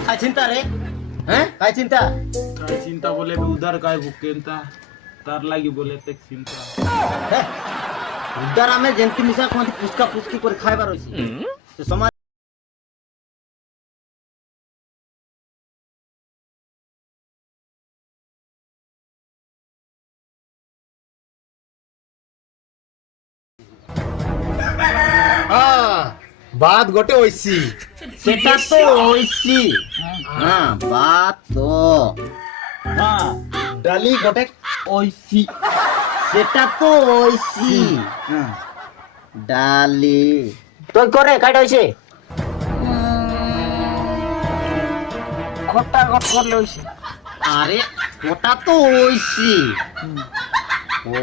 काय चिंता रे हैं काय चिंता काय चिंता बोले बे उधर काय भुकेंता तार लागी बोले तक चिंता उधर आमे जेंती मिसा कोंती पुस्का पुस्की कर खाइबार होइसी तो समाज বাদ গোটে হইছি সেটা তো হইছি হ্যাঁ বাত তো हां ডালি গোটে হইছি সেটা তো হইছি ডালি তুই করে কাট হইছে খটা খট করলে হইছে আরে ওটা তো হইছি ও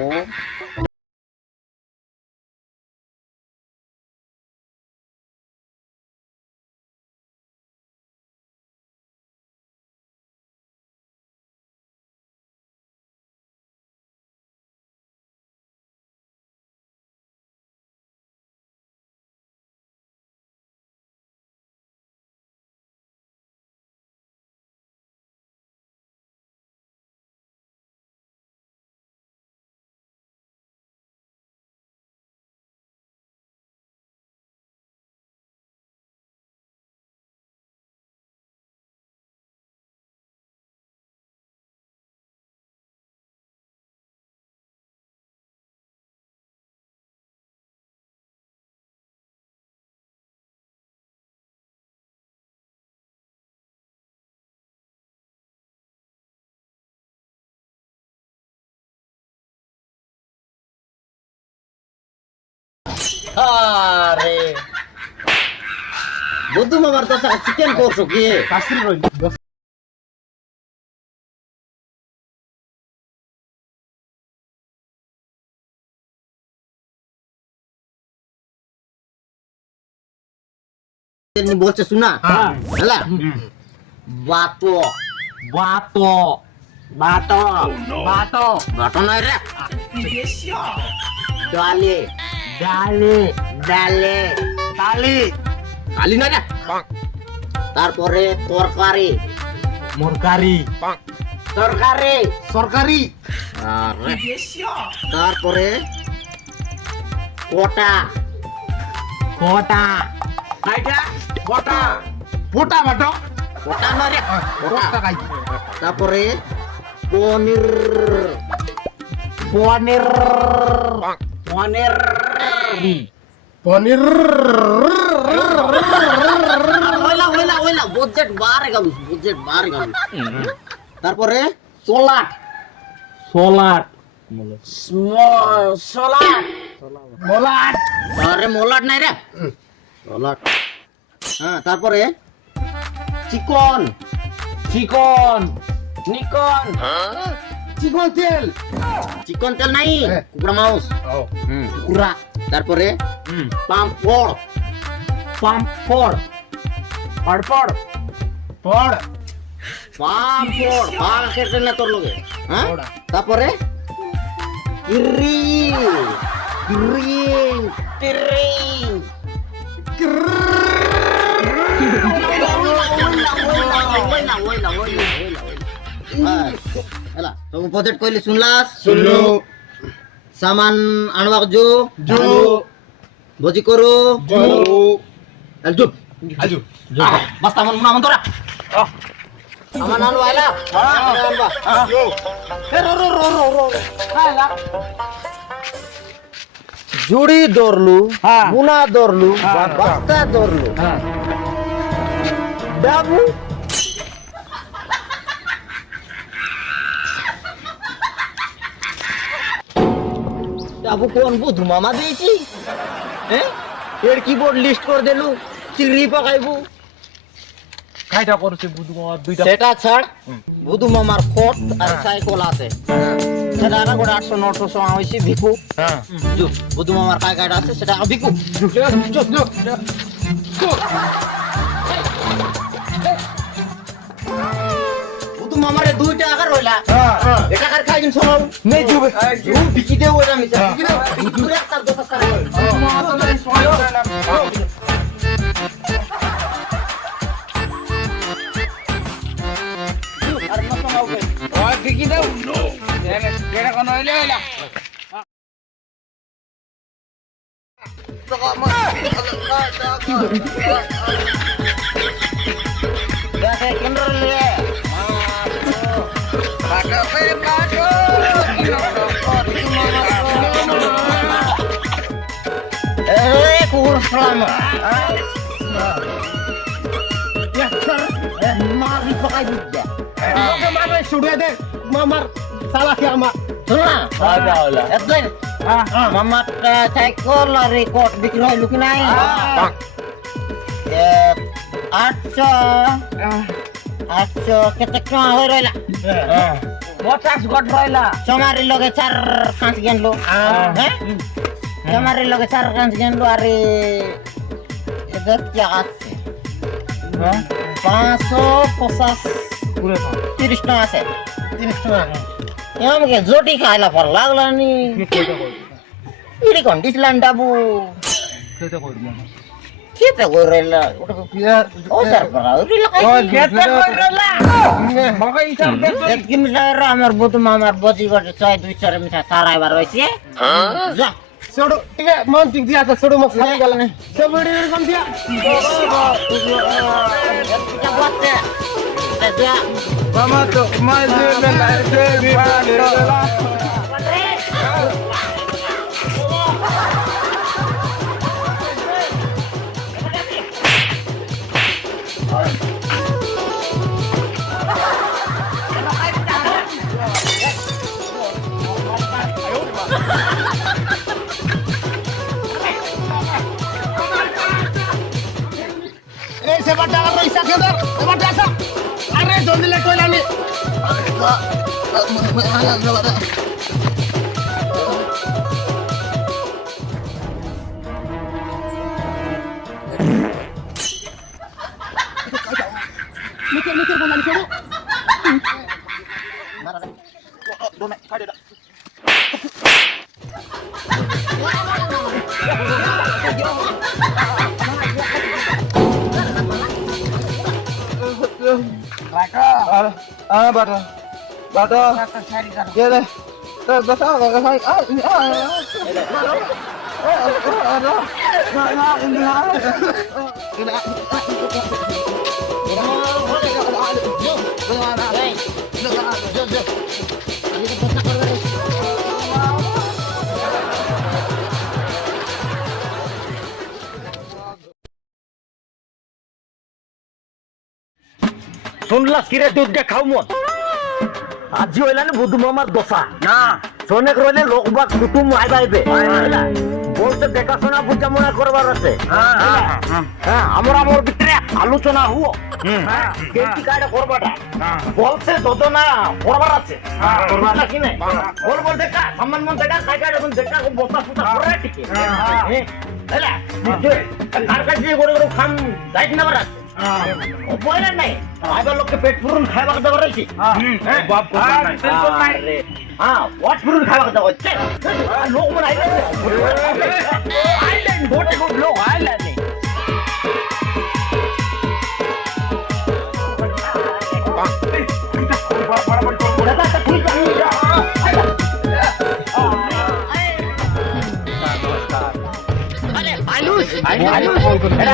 আরে বুদ্ধু মামার তো চিকেন করছো কি কাশির রই নি বলছে শোনা হ্যাঁ হলা বাতো বাতো বাতো বাতো বাটো নাই রে ডালে ডালে ডালে তালি কালি না রে তারপরে তরকারি মুরকারি তরকারি সরকারি আরে তারপরে কোটা কোটা কাইটা কোটা পোটা বাটো কোটা না রে পোটা খাই তারপরে পনির পনির পনির পনির ওইলা বাজেট বার গেল তারপরে সোলাট সোলাট সোলাট মোলাট আরে মোলাট নাই রে সোলাট হ্যাঁ তারপরে চিকন চিকন নিকন চিকন তেল চিকন তেল নাই হ্যাঁ। কুকুরা মাউস ও কুকুরা তারপরে পাম্পড় পাম্পড় পাড়পড় পড় পাম্পড় পাল কেটে না তোর লগে হ্যাঁ পড়া। তারপরে কিরিং কিরিং কিরিং ହେଲା ସବୁ ପ୍ରୋଜେକ୍ଟ କହିଲି ଶୁଣିଲାସ୍ শুনলো ସାମାନ ଆଣବାକୁ ଯୋ জো ଭୋଜି କରୁ জো ଯୁ আজু ବସ୍ତା ମନ ମୁନା ମନ୍ତରା ସାମାନ ଆଣୁ ଆଇଲା জো জুড়ি ধরলু হ্যাঁ। মুনা ধরলু হ্যাঁ। বস্তা ধরলু হ্যাঁ ডাবু ডাবু কোন বুধু মামা দিয়েছি হ্যাঁ এর কিবোর্ড লিস্ট করে দেলু চিংড়ি পাকাইবু কাইটা করছে বুধু মামার দুইটা সেটা ছাড় বুধু মামার কোট আর সাইকেল আছে সেটা না গোটা 800 900 হইছি ভিকু হ্যাঁ যু বুধু মামার কাই কাইটা আছে সেটা ভিকু বুধু মামারে 2 টাকা রইলা এটা কার খাইছিন সব নেই জুবে বিকি দেও এটা মিছা বিকি দেও একটা দোকান করে Gak kendor le. Kurus selama. Yes, sir. Mari pakai juga. Oke, mana sudah deh. Mamar salah kiamat. Sudah. Ada. Edlen. Mamat cycle record bikin hoy lukin ay. Acho ketek na hoy roila. Botas god roila. Somari loge char khans gen lo. Somari loge char khans gen lo ari. Edat kya আছে? 530 টাকা আছে। 30 টাকা। আমাকে জটি খাইলা পর লাগলা নি। ইরি condition dabu. খেতে কইরেলা ওটা ও স্যার করা ওরিলা খাই খেতে কইরেলা মকে হিসাব দে কি মিশার আমার বতু মামার বজি গটে 2-4 মিশা সারাইবার হইছে যা सोडो ठीक है मान ठीक दिया था सोडो मत खाई गला नहीं सब बड़ी कम दिया क्या बात है जा Mama to mazur le laite bi pala. sebat jangan rusak ya ter sebat jasa are joldi le toilet ni mikir bola ni sono dome kade da Bata. Ye le. Bata enggak kai. শুনলাস কিরে দুধ দিয়ে খাও মন আজি হইলা না বুধু মামার দশা না শোনে রইলে লোকবাক কুটুম আইবাইবে বলতে দেখাশোনা বুঝামোনা করবার আছে হ্যাঁ আমরা আমার ভিতরে আলোচনা হুও কেটি কাটা করবাটা বলছে দদনা করবার আছে করবার কি না বল বল দেখা সম্মান মন দেখা কাই কাটা মন দেখা বসা ফুটা করে ঠিক হ্যাঁ এলা কার কাছে করে করে খাম যাইত না বারা বলে নাই আইবার লোককে পেট পুরুন খাইবার দেবার রইছি বাপ বিলকুল নাই হ্যাঁ ওয়াট পুরুন খাইবার দেওয়া হচ্ছে লোক মন আইল্যান্ড গোটে গোট লোক আইল্যান্ড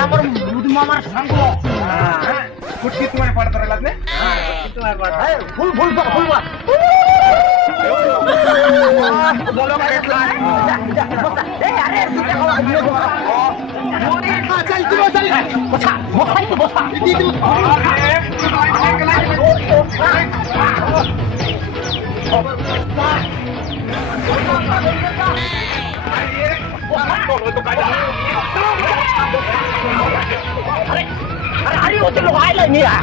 আমার মামার সাঙ্গ कुछ तुम्हारे पड़ता रहा लगने ফুল ফুল ফুল बोलो चल तुम चल বসা বসাই তো বসা अरे वो तो लोग आए नहीं आ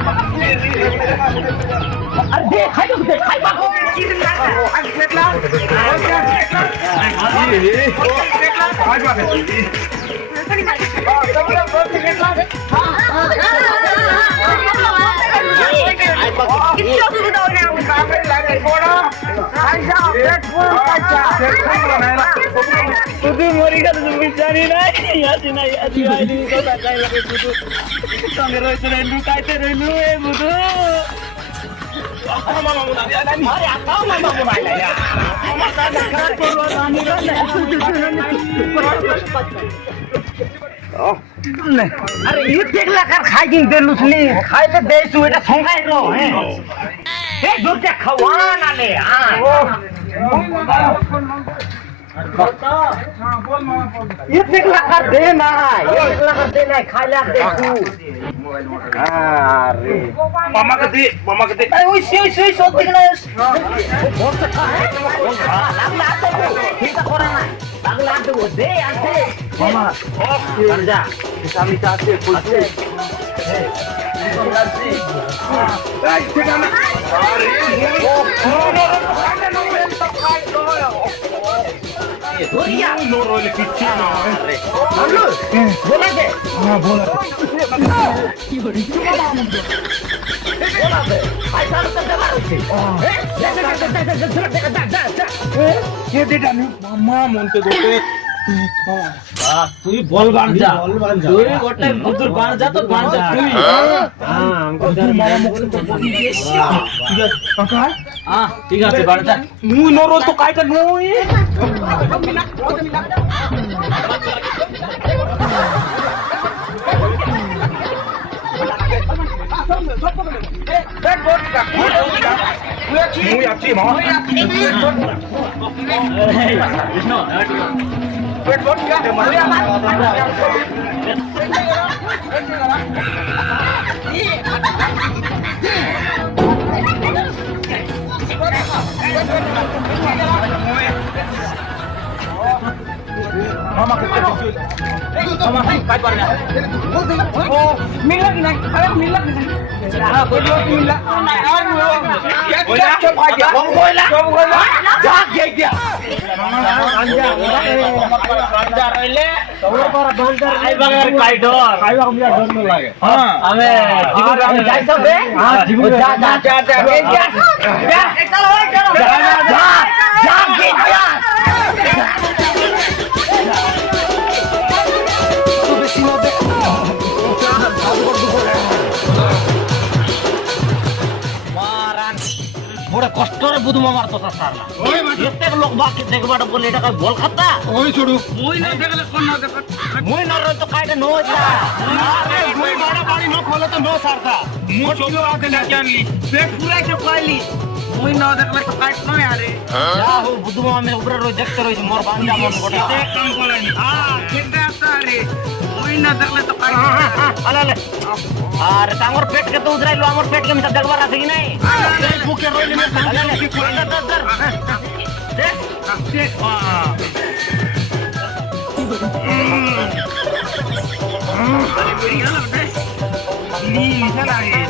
अरे देखाई बाको Kudu mori ka tu bicara ni, asyik naik, asyik naik ni kau tak kaya lagi kudu. Kau ngeroi terenu, kaya terenu, budu. अरे आता मामा मुनायला या अरे ये देखला कर खाई दिन दे लुसली खाई ले दे तू এটা সংগাই रो हे दूर के खवान आले हां ये देखला कर दे ना ये देखला कर दे ना खाई ला दे तू अरे मामा कधी अरे ओई सोई सो देखला बहुत अच्छा है लागला तो ठीक है कोरा ना लागला तो दे आते मामा कर जा kami kasih putih. তুই বল বান যা তুই গোটা বুদুর বান যা তো বান যা তুই হ্যাঁ মামা মুখে তো বলি বেশি ঠিক আছে কাকা ঠিক আছে বান যা মুই নরো তো কাইটা নই মুই আছি মামা पेट बोट क्या मामा मामा काय करना ओ मिल लगी ना अरे मिल लगी ना बोलियो मिल क्या भाग गया हम कोयला जाग गया बांजा रहिले तोर पर बांजा आई बगर काय डर काय बगर मिया डर न लागे हां हमें जीवन में जाई सब बे हां जीवन जा चलो होय चलो जा गया तू बेसी न दे मारान বড় কষ্টরে বুধু মামার তো সারলা প্রত্যেক লোক বাকি দেখবাটা বলে এটা কই বল খাতা ওই ছোড়ু মুই না দেখলে কোন না দেখ মুই নর তো কাইটা নইতা আরে মুই মারা বাড়ি ন খোলে তো নো সারতা মুই চলো আতে না জানলি পেট পুরা কে পাইলি মুই না দেখলে তো কাট নয় আরে যা হো বুধু মামা মে উপরে রই দেখতে রই মোর বান্দা মন গোটা এক কাম করেন ঠিক আছে আরে মুই না দেখলে তো কাট আলে আর তাঙ্গর পেট কে তো উজরাইলো আমার পেট কে মিটা দেখবার আছে কি নাই বুকে রইলি মে আলে কি করে দর দেখ দেখ अरे मेरी हालत है नी चला ये